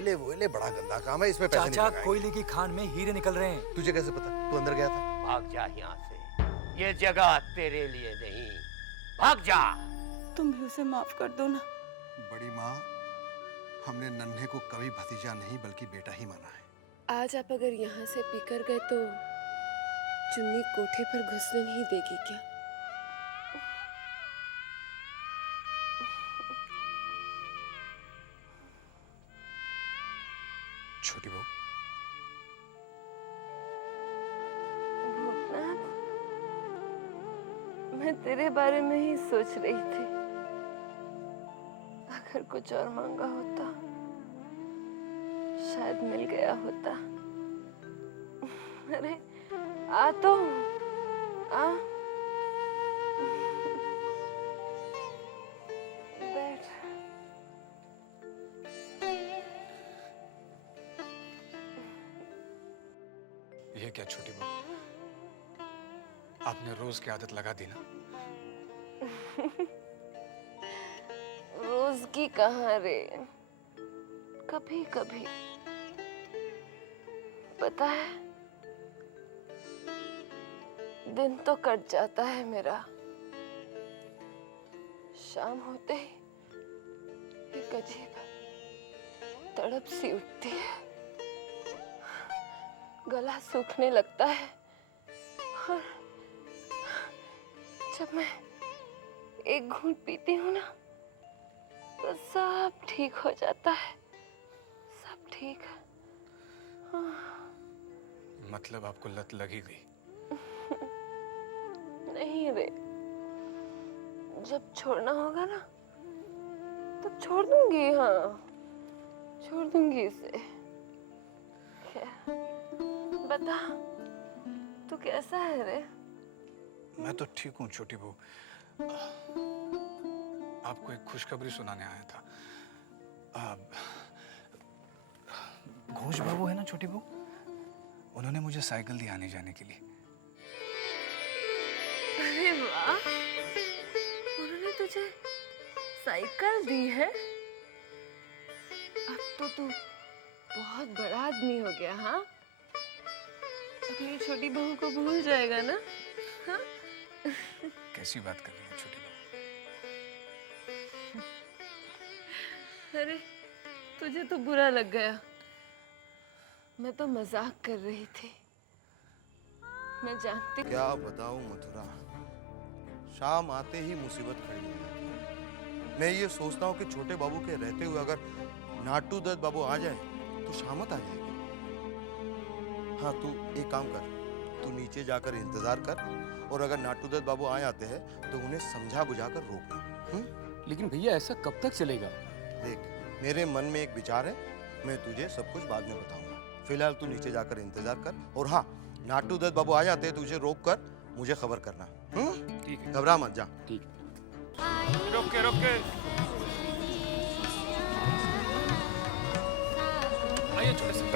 कोयले बड़ा गंदा काम है, इसमें पैसे नहीं चाचा, लगाएंगे। कोयले की खान में हीरे निकल रहे हैं। तुझे कैसे पता? तू अंदर गया था? भाग जा यहाँ से, ये जगह तेरे लिए नहीं, भाग जा। तुम भी उसे माफ कर दो ना। बड़ी माँ, हमने नन्हे को कभी भतीजा नहीं बल्कि बेटा ही माना है। आज आप अगर यहाँ से पीकर गए तो चुन्नी कोठे पर घुसने नहीं देगी क्या? छोटी बहू, भूतनाथ, मैं तेरे बारे में ही सोच रही थी। अगर कुछ और मांगा होता शायद मिल गया होता। अरे आ तो आ, बैठ। ये क्या छोटी बहू, आपने रोज की आदत लगा दी ना। रोज की कहाँ रे, कभी कभी। पता है, दिन तो कट जाता है मेरा, शाम होते ही एक अजीब तड़प सी उठती है, गला सूखने लगता है और जब मैं एक घूंट पीती हूँ ना तो सब ठीक हो जाता है, सब ठीक। मतलब आपको लत लगी गई? नहीं रे, जब छोड़ना होगा ना तब छोड़ दूंगी। हाँ, छोड़ दूंगी इसे। बता, तू कैसा है रे? मैं तो ठीक हूँ छोटी बहू। आपको एक खुशखबरी सुनाने आया था। घोष बाबू है ना छोटी बहू, उन्होंने मुझे साइकिल दी आने जाने के लिए। अरे वाह, उन्होंने तुझे साइकिल दी है? अब तो तू बहुत बड़ा आदमी हो गया। हाँ, अपनी छोटी बहू को भूल जाएगा ना? हाँ? कैसी बात कर रही है छोटी बहू? अरे तुझे तो बुरा लग गया, मैं तो मजाक कर रही थी। मैं जानती। क्या बताऊं मथुरा, शाम आते ही मुसीबत खड़ी हो जाती है। मैं ये सोचता हूँ कि छोटे बाबू के रहते हुए अगर नाटू दत्त बाबू आ जाए तो शामत आ जाएगी। हाँ, तू एक काम कर, तू नीचे जाकर इंतजार कर और अगर नाटू दत्त बाबू आ जाते हैं तो उन्हें समझा बुझाकर रोकना। लेकिन भैया ऐसा कब तक चलेगा? देख, मेरे मन में एक विचार है, मैं तुझे सब कुछ बाद में बताऊंगा। फिलहाल तू नीचे जाकर इंतजार कर और हाँ, नाटू दत्त बाबू आ जाते हैं तो उसे रोक कर मुझे खबर करना। ठीक है, घबरा मत, जा। ठीक। रुक के आइए छोटे से।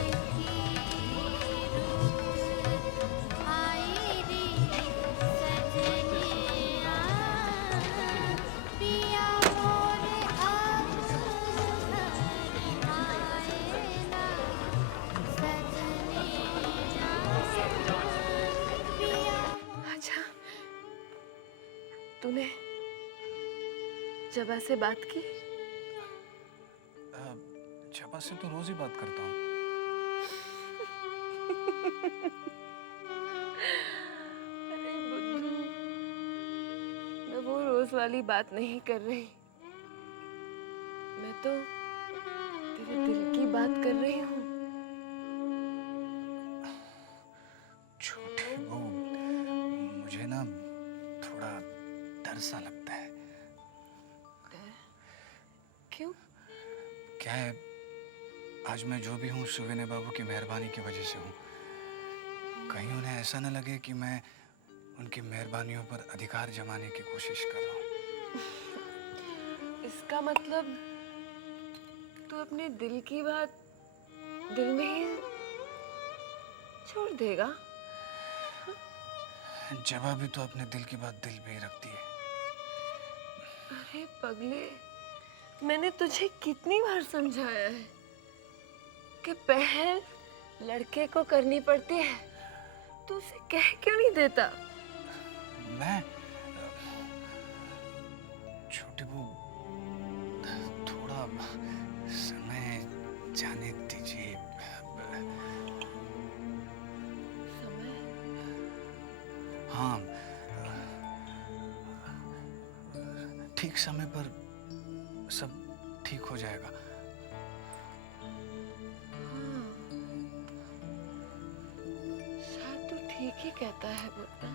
अच्छा, तूने जबा से बात की? जबा से तो रोज ही बात करता हूँ। अरे बुद्धू, मैं वो रोज वाली बात नहीं कर रही, मैं तो तेरे दिल की बात कर रही हूँ। छोटी बहू, मुझे ना थोड़ा डर सा लगता है। क्यों? क्या है, आज मैं जो भी हूँ सुवेने बाबू की मेहरबानी की वजह से हूँ। कहीं उन्हें ऐसा न लगे कि मैं उनकी मेहरबानियों पर अधिकार जमाने की कोशिश कर रहा हूँ। इसका मतलब तू अपने दिल की बात दिल में ही छोड़ देगा? जबा भी तो अपने दिल की बात दिल में ही रखती है। अरे पगले, मैंने तुझे कितनी बार समझाया है कि पहल लड़के को करनी पड़ती है, तू उसे कह क्यों नहीं देता? मैं छोटे बहू, थोड़ा समय जाने दीजिए। समय? हाँ, ठीक समय पर सब ठीक हो जाएगा। शायद तू ठीक ही कहता है बुद्धा।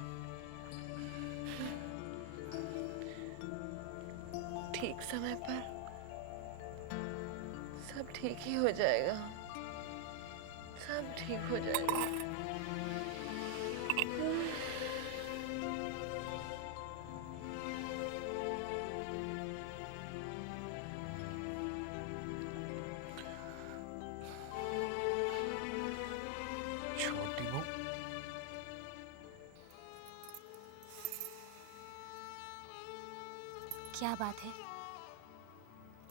ठीक समय पर सब ठीक ही हो जाएगा। सब ठीक हो जाएगा। छोटी बहू, क्या बात है?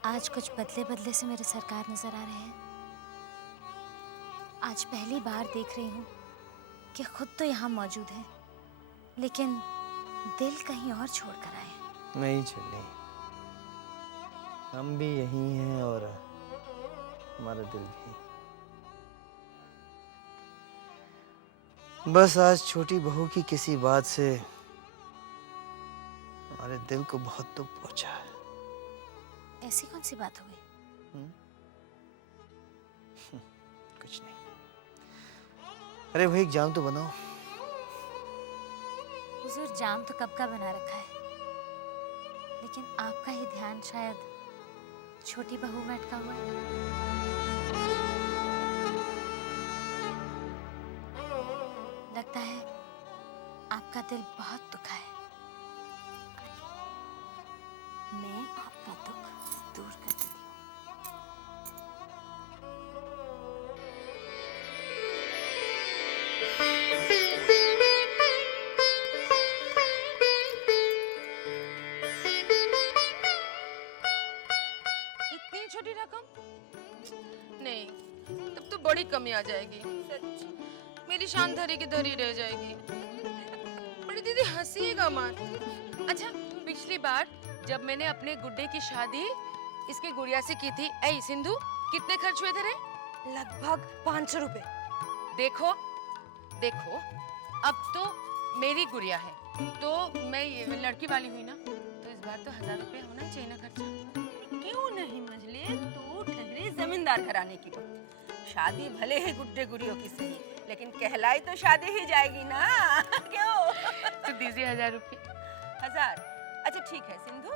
आज कुछ बदले बदले से मेरे सरकार नजर आ रहे हैं। आज पहली बार देख रही हूँ कि खुद तो यहाँ मौजूद है, लेकिन दिल कहीं और छोड़ कर आए। नहीं चली, हम भी यही हैं और हमारा दिल भी। बस आज छोटी बहू की किसी बात से हमारे दिल को बहुत दुख पहुंचा है। ऐसी कौन सी बात हो गई? कुछ नहीं। अरे भाई एक जाम तो बनाओ। हुजूर, जाम तो कब का बना रखा है, लेकिन आपका ही ध्यान शायद छोटी बहू में अटका हुआ है। लगता है आपका दिल बहुत दुखा है। मैं आपका दुख दूर कर देती हूँ। इतनी छोटी रकम? नहीं, तब तो बड़ी कमी आ जाएगी। मेरी शान धरी की धरी रह जाएगी। बड़ी दीदी हंसीएगा मत। अच्छा, पिछली बार जब मैंने अपने गुड्डे की शादी इसके गुड़िया से की थी, ऐ सिंधु, कितने खर्च हुए थे रे? लगभग 500 रुपए। देखो देखो, अब तो मेरी गुड़िया है, तो मैं ये लड़की वाली हुई ना, तो इस बार तो 1000 रुपए होना ही चाहिए ना खर्चा। क्यों नहीं मजले, तू ठहरी जमींदार घराने की हो। शादी भले ही गुड्डे गुड़ियों की सही, लेकिन कहलाई तो शादी ही जाएगी ना। क्यों? तो दीजिए 1000 रुपए। 1000? अच्छा ठीक है सिंधु,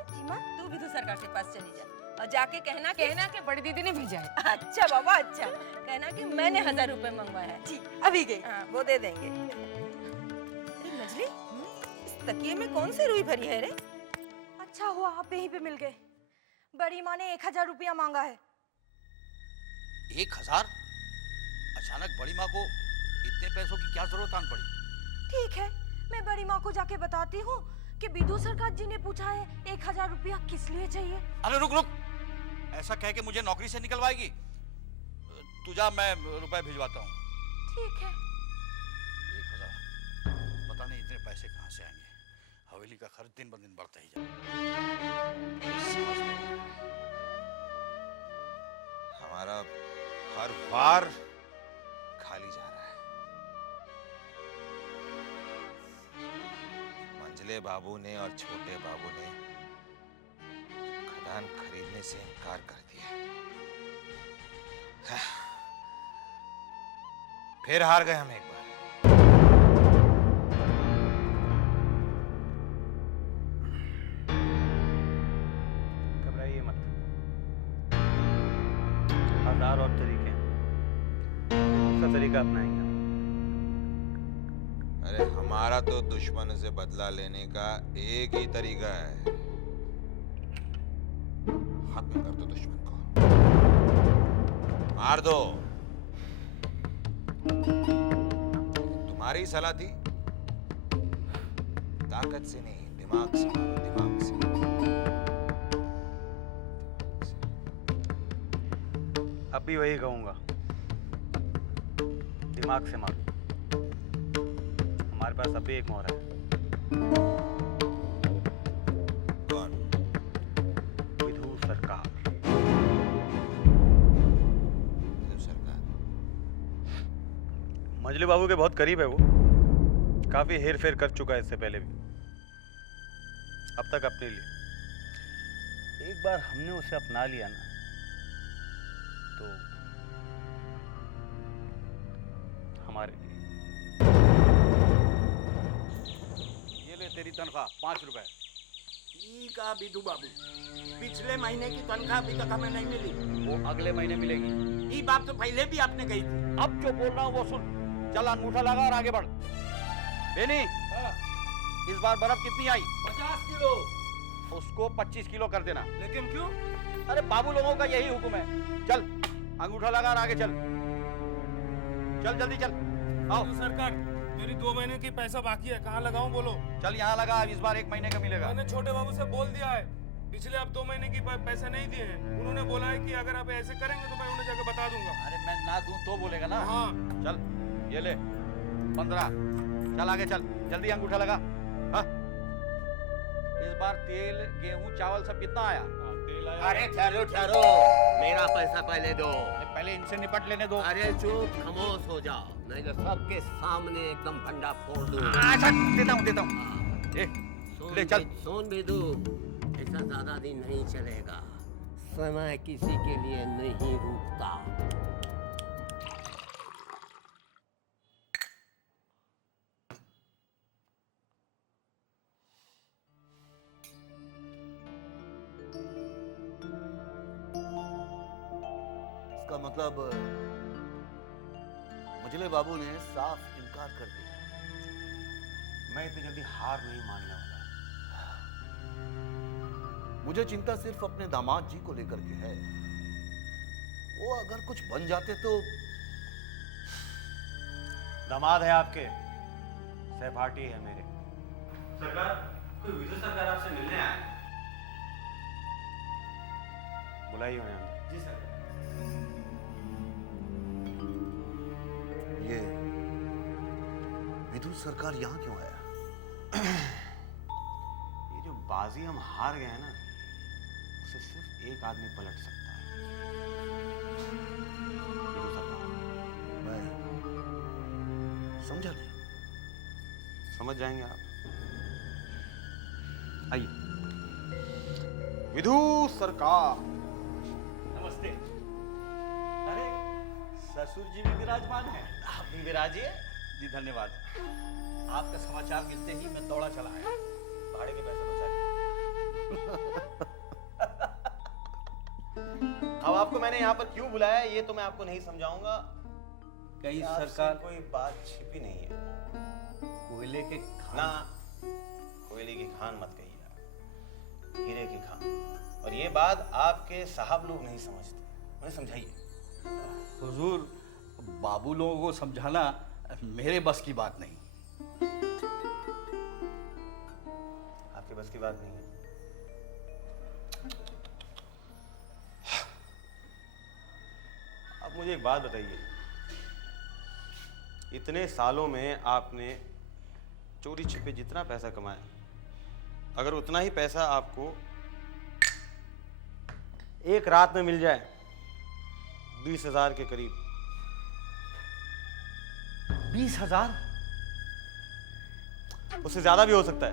तू विधु सरकार के पास चली जा और जाके कहना कि बड़ी दीदी ने भेजा है। अच्छा बाबा, अच्छा कहना कि मैंने 1000 रुपए मंगवाया है। ठीक, अभी गई। हाँ, वो दे देंगे। अरे मजली, इस तकिए में कौन सी रुई भरी है रे? अच्छा हुआ आप यहीं पे मिल गए। बड़ी माँ ने 1000 रुपया मांगा है। 1000? अचानक बड़ी माँ को इतने पैसों की क्या जरूरत आन पड़ी? ठीक है, मैं बड़ी माँ को जाके बताती हूँ कि विधु सरकार जी ने पूछा है 1000 रुपया किस लिए चाहिए। अरे रुक रुक, ऐसा कह के मुझे नौकरी से निकलवाएगी? तू जा, मैं रुपए भिजवाता हूँ। ठीक है। 1000? पता नहीं इतने पैसे कहाँ से आएंगे। हवेली का खर्च दिन ब दिन बढ़ता ही जा। हमारा हर बार खाली जा रहा है। मंझले बाबू ने और छोटे बाबू ने खदान खरीदने से इनकार कर दिया। फिर हार गए हम एक बार। घबराइए मत, 1000 और तरीके हैं, दूसरा तरीका अपनाएंगे। अरे हमारा तो दुश्मन से बदला लेने का एक ही तरीका है, खत्म कर दो दुश्मन को, मार दो। तुम्हारी सलाह थी, ताकत से नहीं, दिमाग से मारो, दिमाग से। अब भी वही कहूंगा, दिमाग से मारो। हमारे पास अभी एक मोहर है। कौन? विधु सरकार। विधु सरकार? मजली बाबू के बहुत करीब है वो। काफी हेर फेर कर चुका है इससे पहले भी, अब तक अपने लिए। एक बार हमने उसे अपना लिया ना तो हमारे लिए। ये ले तेरी तनख्वाह 5 रुपए। ठीक है बिधु बाबू, पिछले महीने की तनख्वाह अभी तक हमें नहीं मिली। वो अगले महीने मिलेगी। ये बात तो पहले भी आपने कही थी। अब जो बोल रहा हूँ वो सुन। चल अंगूठा लगा और आगे बढ़। बेनी, इस बार बर्फ कितनी आई? 50 किलो। उसको 25 किलो कर देना। लेकिन क्यों? अरे बाबू लोगों का यही हुक्म है। चल अंगूठा लगा और आगे चल। चल जल्दी चल। आओ। तो सरकार, मेरी 2 महीने की पैसा बाकी है, कहाँ लगाऊं बोलो? चल यहाँ लगा, इस बार 1 महीने का मिलेगा। मैंने छोटे बाबू से बोल दिया है, पिछले अब 2 महीने की पैसे नहीं दिए हैं। उन्होंने बोला है कि अगर आप ऐसे करेंगे तो मैं उन्हें जाकर बता दूंगा। अरे मैं ना दूं तो बोलेगा ना। हाँ। चल ये ले 15। चल आगे चल, जल्दी अंगूठा लगा। हाँ? इस बार तेल, गेहूं, चावल सब कितना आया? तेल आया। अरे ठहरो ठहरो, मेरा पैसा पहले दो। पहले इनसे निपट लेने दो। अरे चुप, खामोश हो जाओ, नहीं तो सबके सामने एकदम भंडा फोड़ दूं। अच्छा देता हूँ। ले चल। सुन बिधु, ऐसा ज्यादा दिन नहीं चलेगा। समय किसी के लिए नहीं रुकता। इसका मतलब मजले बाबू ने साफ इनकार कर दिया। मैं इतनी जल्दी हार नहीं मानने वाला। मुझे चिंता सिर्फ अपने दामाद जी को लेकर के है। वो अगर कुछ बन जाते तो। दामाद है आपके, सहपाठी है मेरे। सरकार, कोई विधु सरकार आपसे मिलने आया है। बुलाइए उन्हें अंदर। जी सर। ये विधु सरकार यहाँ क्यों आया? ये जो बाजी हम हार गए हैं ना, उसे सिर्फ एक आदमी पलट सकता है। विधु सरकार। मैं समझा नहीं। समझ जाएंगे आप। आइए। विधु सरकार। नमस्ते। अरे ससुर जी भी विराजमान है। आप भी विराजिए। जी धन्यवाद। आपका समाचार मिलते ही मैं दौड़ा चला आया। भाड़े के पैसे बचा लिए। अब आपको मैंने यहाँ पर क्यों बुलाया है, ये तो मैं आपको नहीं समझाऊंगा। कहीं आपसे सरकार कोई बात छिपी नहीं है कोयले के ना। कोयले की खान मत कहिए, हीरे की खान। और ये बात आपके साहब लोग नहीं समझते, उन्हें समझाइए। हुजूर, बाबू लोगों को समझाना मेरे बस की बात नहीं। आपके बस की बात नहीं है। आप मुझे एक बात बताइए, इतने सालों में आपने चोरी छिपे जितना पैसा कमाया, अगर उतना ही पैसा आपको एक रात में मिल जाए 20,000 के करीब। 20,000? उससे ज्यादा भी हो सकता है।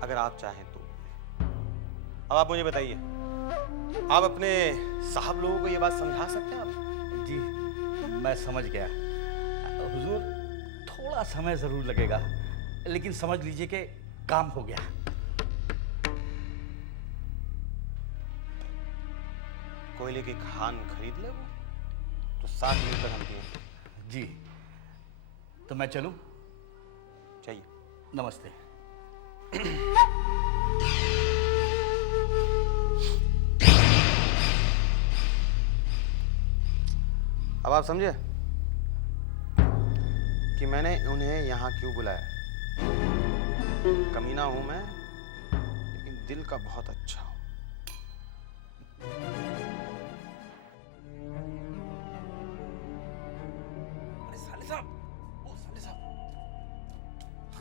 अगर आप चाहें तो। अब आप मुझे बताइए, आप अपने साहब लोगों को ये बात समझा सकते हैं आप? जी मैं समझ गया। हुजूर, थोड़ा समय जरूर लगेगा, लेकिन समझ लीजिए कि काम हो गया। कोयले की खान खरीद ले वो, तो 7 लीटर हम देंगे। जी तो मैं चलूं? चाहिए। नमस्ते। अब आप समझे कि मैंने उन्हें यहाँ क्यों बुलाया। कमीना हूं मैं, लेकिन दिल का बहुत अच्छा हूं।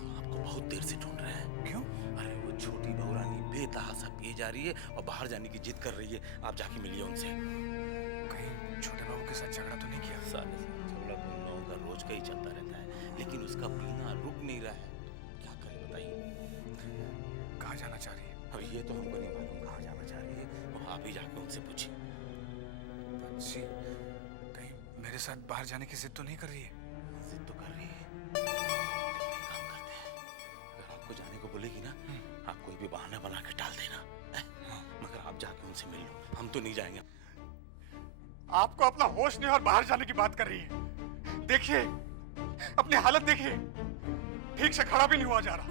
आपको बहुत देर से ढूंढ रहे हैं। क्यों? अरे वो छोटी बहू रानी बेतहासा पिए जा रही है और बाहर जाने की जिद कर रही है। आप जाके मिलिए उनसे। कहीं छोटे बाबू के साथ झगड़ा तो नहीं किया? साले झगड़ा तो उन लोगों का रोज का ही चलता रहता है, लेकिन उसका पीना रुक नहीं रहा है। क्या करें बताइए। कहाँ जाना चाह रही है? अब ये तो हमको नहीं मालूम कहाँ जाना चाह रही है, वो आप ही जाके उनसे पूछिए। बंसी कहीं मेरे साथ बाहर जाने की जिद तो नहीं कर रही है? जिद तो कर रही है। एक काम करते हैं, अगर आपको जाने को बोलेगी ना, आप कोई भी बहाना बना के टाल देना है? मगर आप जाके उनसे मिल लो, हम तो नहीं जाएंगे। आपको अपना होश नहीं और बाहर जाने की बात कर रही है। देखिए अपनी हालत देखिए, ठीक से खड़ा भी नहीं हुआ जा रहा।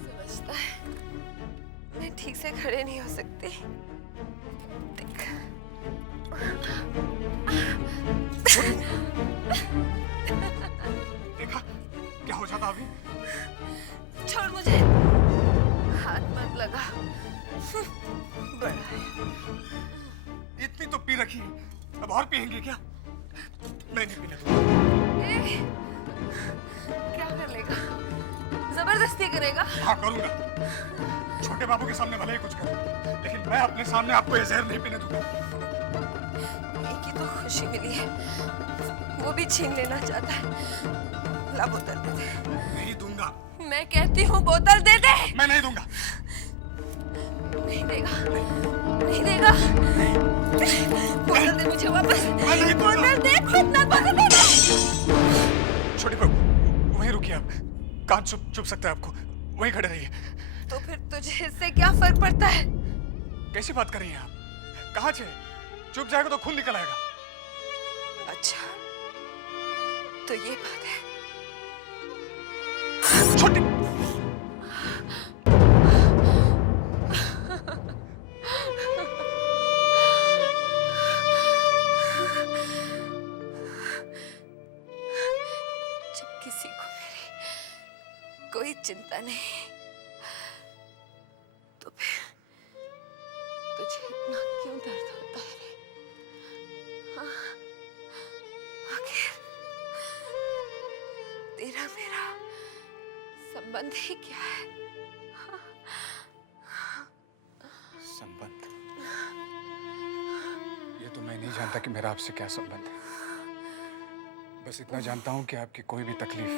समझता है मैं ठीक से खड़े नहीं हो सकती। देख देखा क्या हो जाता अभी? छोड़ मुझे, हाथ मत लगा। बड़ा है। इतनी तो पी रखी है, अब और पियेंगे क्या? मैं नहीं पीने दूंगा। ए, क्या कर लेगा? जबरदस्ती करेगा? हाँ करूंगा। छोटे बाबू के सामने भले ही कुछ करूं, लेकिन मैं अपने सामने आपको ये जहर नहीं पीने दूंगा। एक ही तो खुशी मिली है, वो भी छीन लेना चाहता है। ला बोतल दे दे। नहीं दूंगा। मैं कहती हूँ बोतल दे दे। मैं नहीं दूंगा। नहीं देगा, नहीं देगा। बोतल दे मुझे वापस। बोतल दे, कितना बोतल दे दे। छोटी बहू वहीं रुकिए आप, कान चुप सकता है आपको, वहीं खड़े रहिए। तो फिर तुझे इससे क्या फर्क पड़ता है? कैसी बात कर रही हैं आप? कहाँ से? चुप जाएगा तो खून निकल आएगा। अच्छा तो ये बात है। छोटी जब किसी को मेरी कोई चिंता नहीं तो फिर तुझे इतना क्यों दर्द होता है रे? हाँ? आखिर तेरा मेरा संबंध ही क्या है? संबंध? ये तो मैं नहीं जानता कि मेरा आपसे क्या संबंध है। बस इतना जानता हूँ कि आपकी कोई भी तकलीफ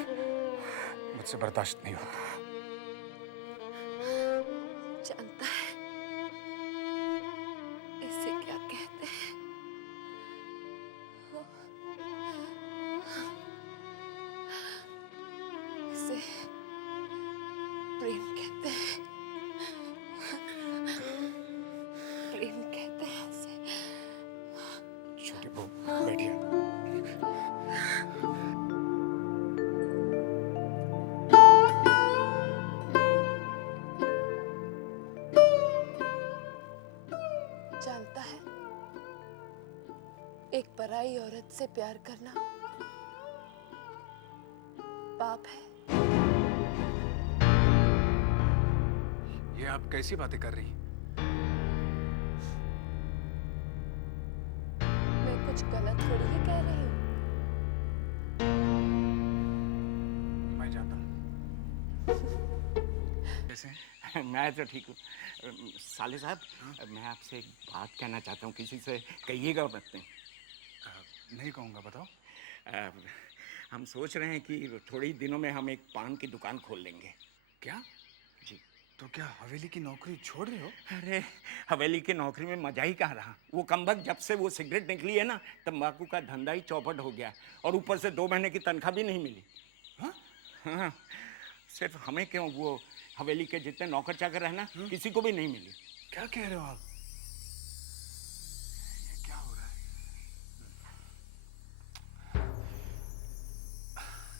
मुझसे बर्दाश्त नहीं होती। जानता है इसे क्या कहते हैं? इसे प्रेम कहते हैं। प्रेम कहते हैं इसे। छोटी बहू बैठिए। जानता है एक पराई औरत से प्यार करना पाप है। ये आप कैसी बातें कर रही हैं? मैं कुछ गलत थोड़ी ही कह रही हूँ। मैं जाता हूँ। कैसे? मैं तो ठीक हूँ। साले साहब, मैं आपसे एक बात कहना चाहता हूँ, किसी से कहिएगा मत नहीं। नहीं कहूँगा, बताओ। हम सोच रहे हैं कि थोड़े ही दिनों में हम एक पान की दुकान खोल लेंगे। क्या? जी। तो क्या हवेली की नौकरी छोड़ रहे हो? अरे हवेली की नौकरी में मजा ही कहाँ रहा। वो कमबख्त जब से वो सिगरेट निकली है ना, तंबाकू का धंधा ही चौपट हो गया और ऊपर से 2 महीने की तनख्वाह भी नहीं मिली। हाँ? हाँ, सिर्फ हमें क्यों, वो हवेली के जितने नौकर चाकर है ना, किसी को भी नहीं मिली। क्या कह रहे हो आप? ये क्या हो रहा है?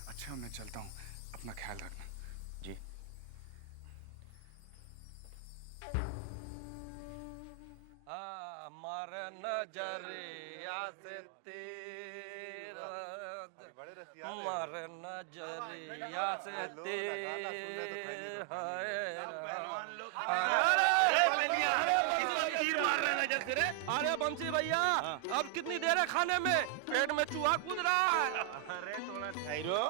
अच्छा मैं चलता हूँ, अपना ख्याल रखना। जी। हमारे नजरिया से तेरा, हमारे नजरिया से अरे बंसी भैया, अब कितनी देर है खाने में? पेट में चूहा कूद रहा है। अरे थोड़ा ठहरो,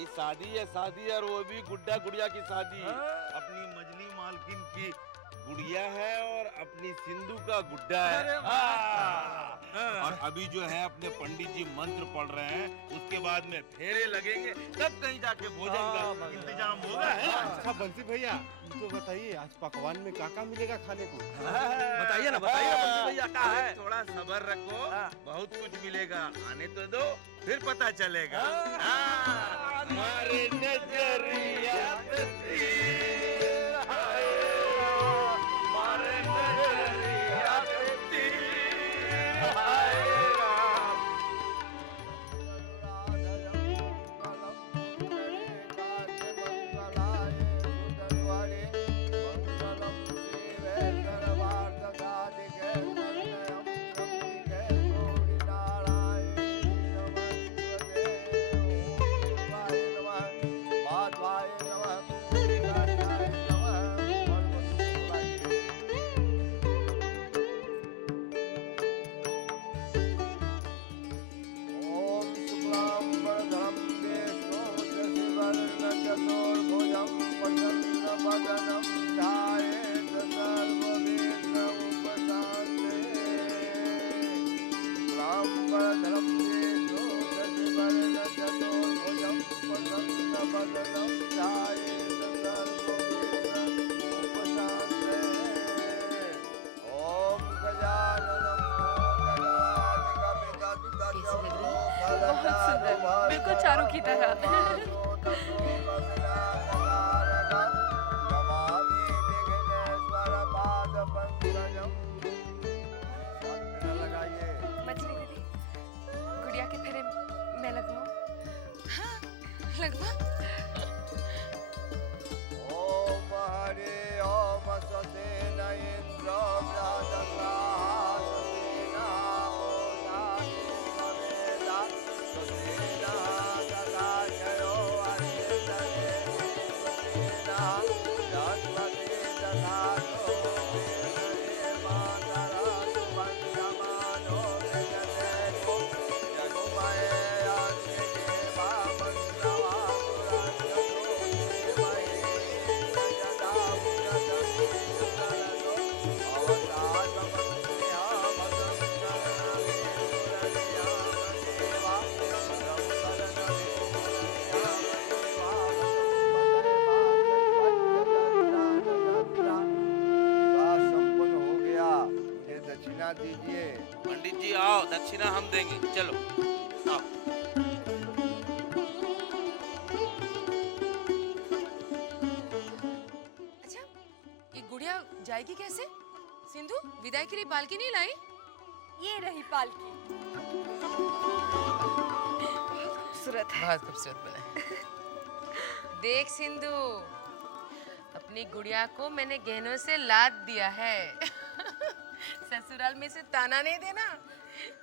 ये शादी है शादी, और वो भी गुड्डा गुड़िया की शादी। अपनी मजली मालकिन की गुड़िया है और अपनी सिंधु का गुड्डा है। और अभी जो है अपने पंडित जी मंत्र पढ़ रहे हैं, उसके बाद में फेरे लगेंगे, तब कहीं जाके भोजन का इंतजाम होगा। अच्छा बंसी भैया, तो बताइए आज पकवान में क्या मिलेगा खाने को? बताइए ना बंसी भैया क्या है। थोड़ा सब्र रखो, बहुत कुछ मिलेगा, आने तो दो, फिर पता चलेगा। हमारे नजरिया पे तीर आए, हमारे नजरिया पे तीर आए। बहुत सुंदर, बिल्कुल चारों की तरह। मछली दीदी, गुड़िया के फेरे मैं लगवाऊं? हाँ, लगवा। ओम हरि ओम सतेन इंद्र दीजिए। पंडित जी आओ, दक्षिणा हम देंगे, चलो आओ। अच्छा, ये गुड़िया जाएगी कैसे? सिंधु, विदाई के लिए पालकी नहीं लाई? ये रही पालकी। खूबसूरत है। बहुत खूबसूरत बना। देख सिंधु, अपनी गुड़िया को मैंने गहनों से लाद दिया है। ससुराल में से ताना नहीं देना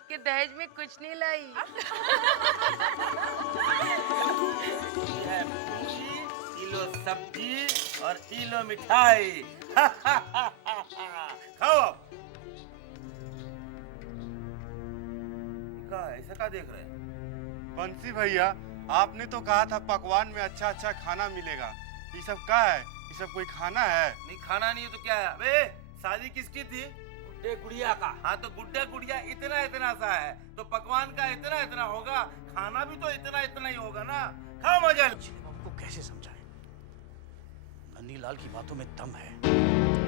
कि दहेज में कुछ नहीं लाई। है पूरी, किलो सब्जी और किलो मिठाई। खाओ। ऐसा क्या देख रहे हैं? बंसी भैया, आपने तो कहा था पकवान में अच्छा अच्छा खाना मिलेगा। ये सब क्या है? ये सब कोई खाना है? नहीं, खाना नहीं है तो क्या है? अबे शादी किसकी थी? गुड्डे गुड़िया का। हाँ तो गुड्डा गुड़िया इतना इतना सा है, तो पकवान का इतना इतना होगा, खाना भी तो इतना इतना ही होगा ना। खाओ मजा। आपको कैसे समझाएं? नन्हीलाल की बातों में दम है।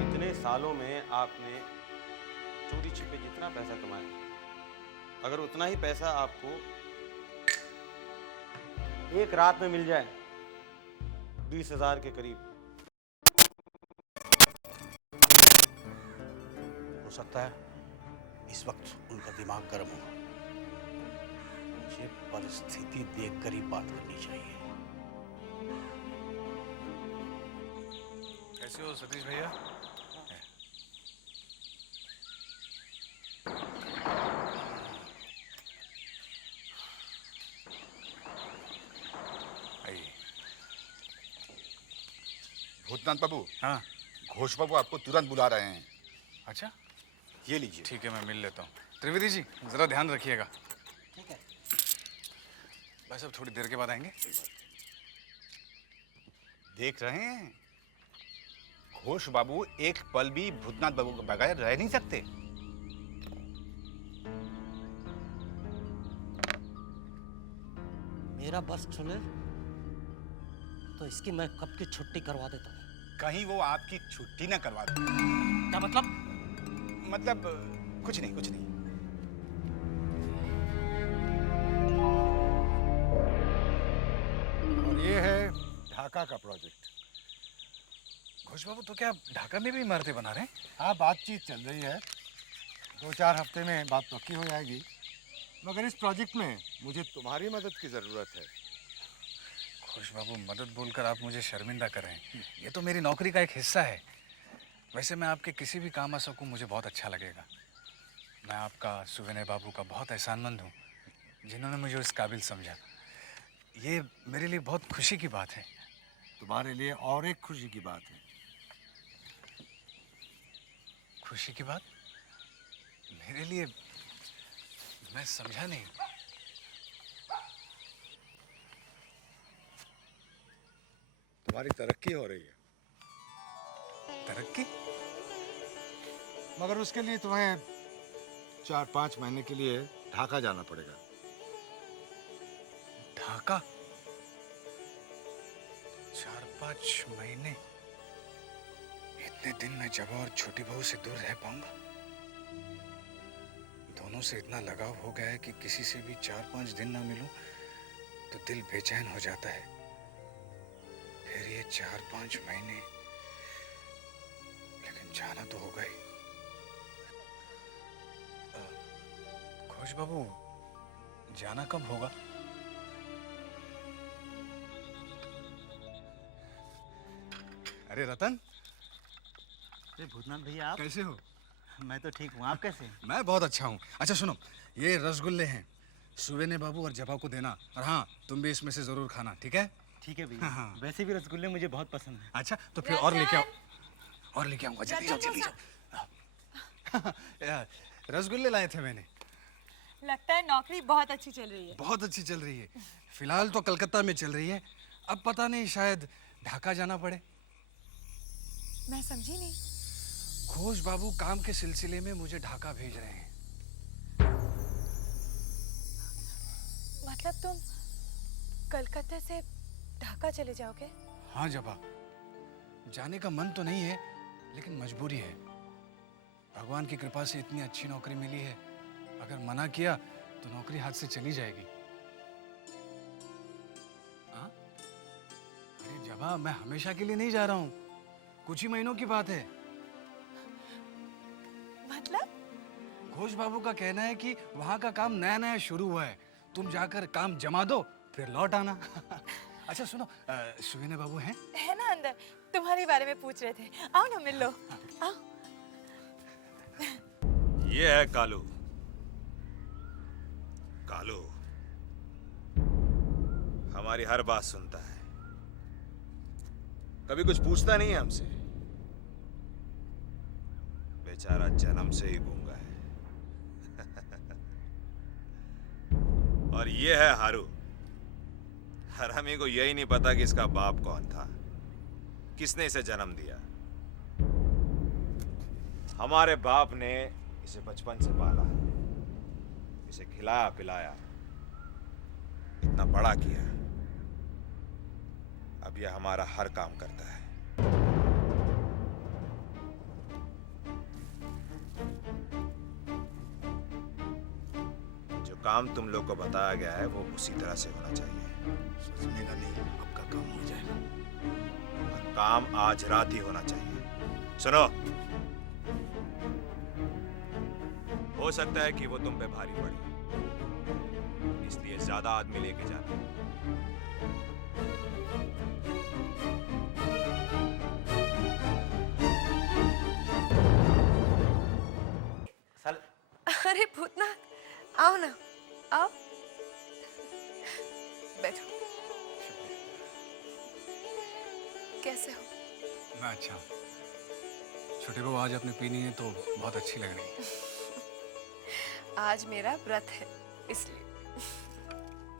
इतने सालों में आपने चोरी छिपे जितना पैसा कमाया, अगर उतना ही पैसा आपको एक रात में मिल जाए 20,000 के करीब, हो सकता है इस वक्त उनका दिमाग गर्म हो। मुझे परिस्थिति देखकर ही बात करनी चाहिए। कैसे हो सतीश भैया? भूतनाथ बाबू। हाँ। घोष बाबू आपको तुरंत बुला रहे हैं। अच्छा, ये लीजिए। ठीक है, मैं मिल लेता हूँ। त्रिवेदी जी, जरा ध्यान रखिएगा। ठीक है। भाई साहब थोड़ी देर के बाद आएंगे। देख रहे हैं, घोष बाबू एक पल भी भूतनाथ बाबू के बगैर रह नहीं सकते। मेरा बस चले तो इसकी मैं कब की छुट्टी करवा देता हूँ। कहीं वो आपकी छुट्टी ना करवा दे। क्या मतलब? मतलब कुछ नहीं, कुछ नहीं। और ये है ढाका का प्रोजेक्ट। घोष बाबू तो क्या ढाका में भी इमारतें बना रहे हैं? हाँ, बातचीत चल रही है। 2-4 हफ्ते में बात पक्की हो जाएगी। मगर इस प्रोजेक्ट में मुझे तुम्हारी मदद की ज़रूरत है। घोष बाबू, मदद बोलकर आप मुझे शर्मिंदा कर रहे हैं। ये तो मेरी नौकरी का एक हिस्सा है। वैसे मैं आपके किसी भी काम आ सकूं, मुझे बहुत अच्छा लगेगा। मैं आपका, सुविनय बाबू का बहुत एहसानमंद हूँ, जिन्होंने मुझे इस काबिल समझा। ये मेरे लिए बहुत खुशी की बात है। तुम्हारे लिए और एक खुशी की बात है। खुशी की बात? मेरे लिए? मैं समझा नहीं। तुम्हारी तरक्की हो रही है। तरक्की? मगर उसके लिए तुम्हें 4-5 महीने के लिए ढाका जाना पड़ेगा। ढाका? 4-5 महीने? इतने दिन मैं जब और छोटी बहू से दूर रह पाऊंगा? दोनों से इतना लगाव हो गया है कि किसी से भी 4-5 दिन ना मिलूं तो दिल बेचैन हो जाता है। फिर ये 4-5 महीने, लेकिन जाना तो होगा ही। घोष बाबू, जाना कब होगा? अरे रतन। अरे भूतनाथ भैया, आप कैसे हो? मैं तो ठीक हूँ, आप कैसे हैं? मैं बहुत अच्छा हूँ। अच्छा सुनो, ये रसगुल्ले हैं, सुवेने बाबू और जबा को देना। और हाँ, तुम भी इसमें से जरूर खाना, ठीक है? ठीक है भैया। हाँ। वैसे भी रसगुल्ले मुझे बहुत पसंद है। अच्छा, तो फिर और लेके आओ। और लेके आऊंगा, जल्दी जाओ, जल्दी जाओ। रसगुल्ले लाए थे मैंने। लगता है नौकरी बहुत अच्छी चल रही है। बहुत अच्छी चल रही है। फिलहाल तो कलकत्ता में चल रही है, अब पता नहीं शायद ढाका जाना पड़े। मैं समझी नहीं। घोष बाबू काम के सिलसिले में मुझे ढाका भेज रहे हैं। मतलब तुम कलकत्ता से ढाका चले जाओगे? हाँ जबा, जाने का मन तो नहीं है, लेकिन मजबूरी है। भगवान की कृपा से इतनी अच्छी नौकरी मिली है, अगर मना किया तो नौकरी हाथ से चली जाएगी। हाँ? अरे जबा, मैं हमेशा के लिए नहीं जा रहा हूँ, कुछ ही महीनों की बात है। मतलब? घोष बाबू का कहना है कि वहाँ का काम नया नया शुरू हुआ है, तुम जाकर काम जमा दो, फिर लौट आना। अच्छा सुनो, सुविनय बाबू हैं? है ना अंदर, तुम्हारे बारे में पूछ रहे थे। आओ ना, मिल लो। आओ। ये है कालू। कालू हमारी हर बात सुनता है, कभी कुछ पूछता नहीं है हमसे। बेचारा जन्म से ही गूंगा है। और ये है हारू। हरामी को यही नहीं पता कि इसका बाप कौन था, किसने इसे जन्म दिया। हमारे बाप ने इसे बचपन से पाला, इसे खिलाया पिलाया, इतना बड़ा किया। अब यह हमारा हर काम करता है। जो काम तुम लोग को बताया गया है वो उसी तरह से होना चाहिए। सोचने का नहीं, आपका काम हो जाएगा। और काम आज रात ही होना चाहिए। सुनो, हो सकता है कि वो तुम पे भारी पड़ी, इसलिए ज्यादा आदमी लेके जाना। अरे भूतनाथ, आओ ना, आओ, बैठो। कैसे हो? मैं अच्छा हूँ। छोटे बहू, आज आपने पीनी है तो बहुत अच्छी लग रही है। आज मेरा व्रत है, इसलिए।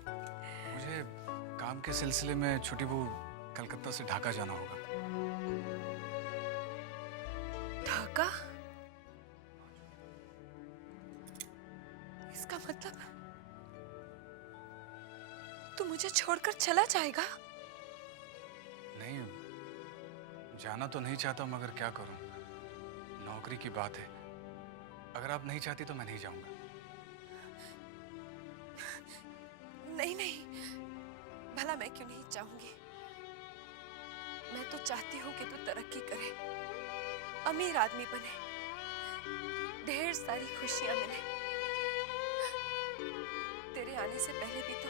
मुझे काम के सिलसिले में छोटी बहू कलकत्ता से ढाका जाना होगा। ढाका? इसका मतलब तू मुझे छोड़कर चला जाएगा? नहीं, जाना तो नहीं चाहता मगर क्या करूं, नौकरी की बात है। अगर आप नहीं चाहती तो मैं नहीं जाऊंगा। नहीं नहीं, भला मैं क्यों नहीं चाहूंगी। मैं तो चाहती हूँ कि तू तरक्की करे, अमीर आदमी बने, ढेर सारी खुशियां मिले। तेरे आने से पहले भी तो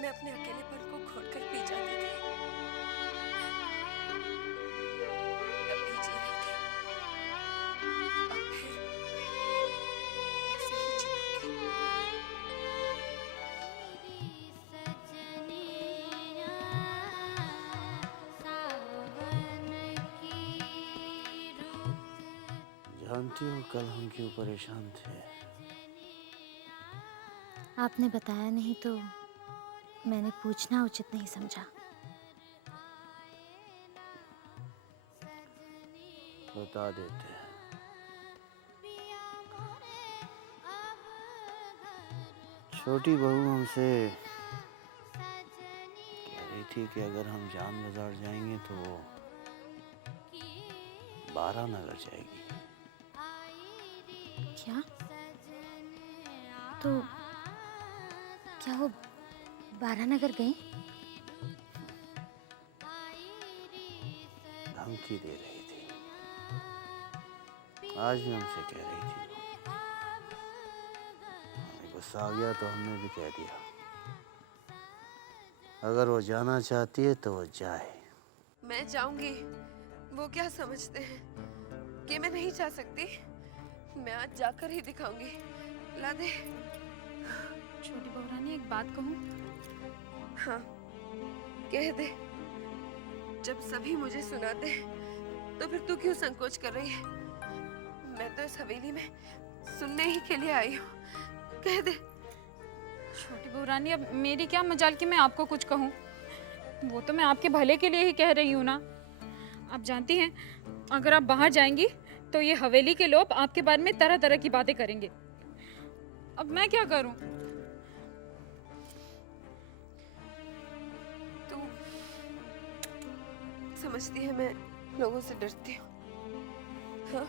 मैं अपने अकेलेपन को घोटकर पी जाती थी, तब भी जी रही थी। अब फिर ऐसे ही जीऊंगी। जानती हो कल हम क्यों परेशान थे? आपने बताया नहीं तो मैंने पूछना उचित नहीं समझा। बता देते हैं। छोटी बहू हमसे कह रही थी कि अगर हम जान बाजार जाएंगे तो वो 12 नगर जाएगी। क्या? तो क्या वो 12 नगर गई? धमकी दे रही थी। आज भी हमसे कह रही थी। हमें गुस्सा आ गया तो हमने भी कह दिया अगर वो जाना चाहती है तो वो जाए। मैं जाऊंगी। वो क्या समझते हैं कि मैं नहीं जा सकती? मैं आज जाकर ही दिखाऊंगी। ला दे। छोटी बहू रानी, एक बात कहूँ? हाँ, कह दे। जब सभी मुझे सुनाते तो फिर तू क्यों संकोच कर रही है? मैं तो इस हवेली में सुनने ही के लिए आई हूँ। कह दे। छोटी बहू रानी, अब मेरी क्या मजाल कि मैं आपको कुछ कहूँ? वो तो मैं आपके भले के लिए ही कह रही हूँ ना। आप जानती हैं, अगर आप बाहर जाएंगी तो ये हवेली के लोग आपके बारे में तरह तरह की बातें करेंगे। अब मैं क्या करूं? तू समझती है मैं लोगों से डरती हूँ? हाँ?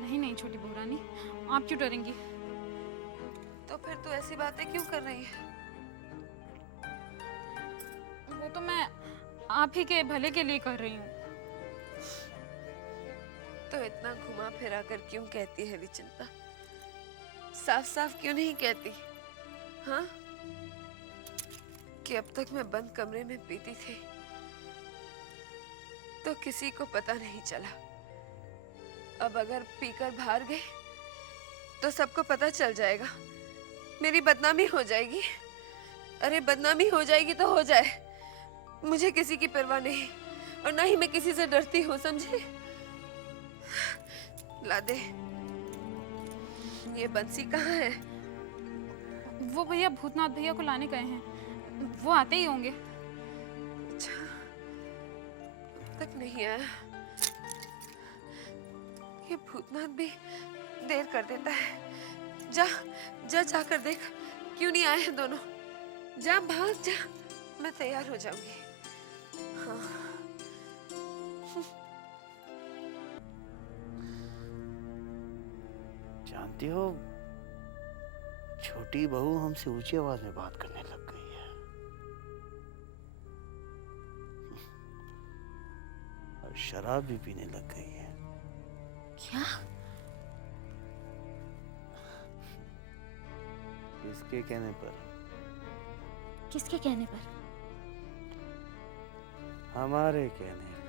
नहीं नहीं छोटी बहू रानी, आप क्यों डरेंगी? तो फिर तू ऐसी बातें क्यों कर रही है? वो तो मैं आप ही के भले के लिए कर रही हूँ। तो इतना घुमा फिरा कर क्यों कहती है विचिंता? साफ साफ क्यों नहीं कहती? हाँ? कि अब तक मैं बंद कमरे में पीती थी तो किसी को पता नहीं चला। अब अगर पीकर बाहर गए तो सबको पता चल जाएगा, मेरी बदनामी हो जाएगी। अरे बदनामी हो जाएगी तो हो जाए, मुझे किसी की परवाह नहीं और ना ही मैं किसी से डरती हूँ, समझे? ला दे। ये बंसी कहाँ है? वो भैया भूतनाथ भैया को लाने गए हैं, वो आते ही होंगे। अच्छा, अब तक नहीं आया। ये भूतनाथ भी देर कर देता है। जा जा जाकर देख क्यों नहीं आए हैं दोनों। जा भाग जा, मैं तैयार हो जाऊंगी। हाँ। जानती हो, छोटी बहू हमसे ऊंची आवाज में बात करने लग गई है और शराब भी पीने लग गई है। क्या? इसके कहने पर। किसके कहने पर? हमारे कहने पर।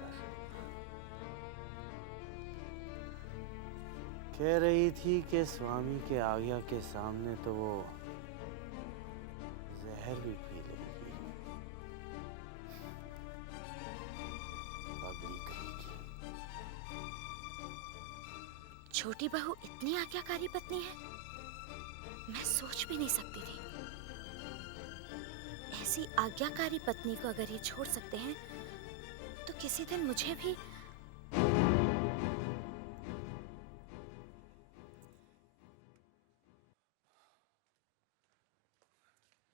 कह रही थी कि स्वामी के आज्ञा के सामने तो वो जहर भी पी लेगी। पगली कहीं की। छोटी बहू इतनी आज्ञाकारी पत्नी है, मैं सोच भी नहीं सकती थी। जैसी आज्ञाकारी पत्नी को अगर ये छोड़ सकते हैं तो किसी दिन मुझे भी।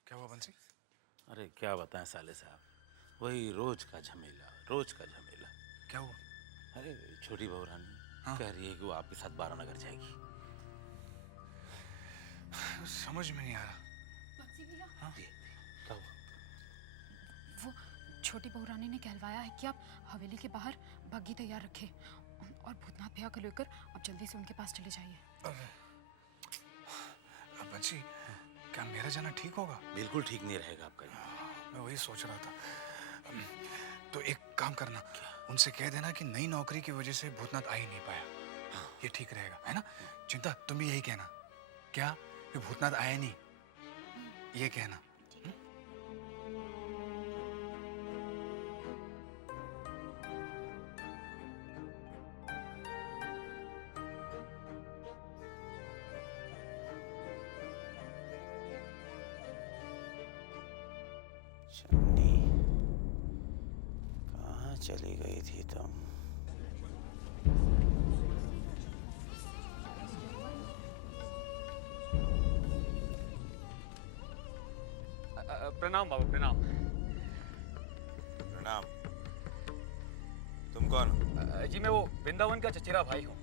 क्या हुआ बंसी? अरे क्या बताएं साले साहब, वही रोज का झमेला, रोज का झमेला। क्या हुआ? अरे छोटी बहू रानी कह रही है कि वो आपके साथ बारानगर जाएगी। समझ में नहीं आ रहा। हाँ? क्या हुआ? वो छोटी बहू रानी ने कहलवाया है कि आप हवेली के बाहर बग्घी तैयार रखें और भूतनाथ भैया को लेकर आप जल्दी से उनके पास चले जाइए। अब बंसी, क्या मेरा जाना ठीक होगा? बिल्कुल ठीक नहीं रहेगा आपका। मैं वही सोच रहा था। तो एक काम करना, उनसे कह देना कि नई नौकरी की वजह से भूतनाथ आ ही नहीं पाया। ये ठीक रहेगा, है ना? चिंता, तुम भी यही कहना। क्या? कि भूतनाथ आया नहीं, ये कहना। चन्नी, कहाँ चली गई थी तुम? प्रणाम बाबा, प्रणाम। प्रणाम। तुम कौन हो? जी मैं वो वृंदावन का चचेरा भाई हूँ।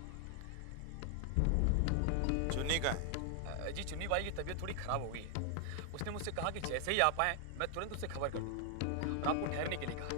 चुन्नी का है? जी चुन्नी बाई की तबीयत थोड़ी खराब हो गई है। उसने मुझसे कहा कि जैसे ही आप आए मैं तुरंत उससे खबर कर दूँ और आपको ठहरने के लिए कहा।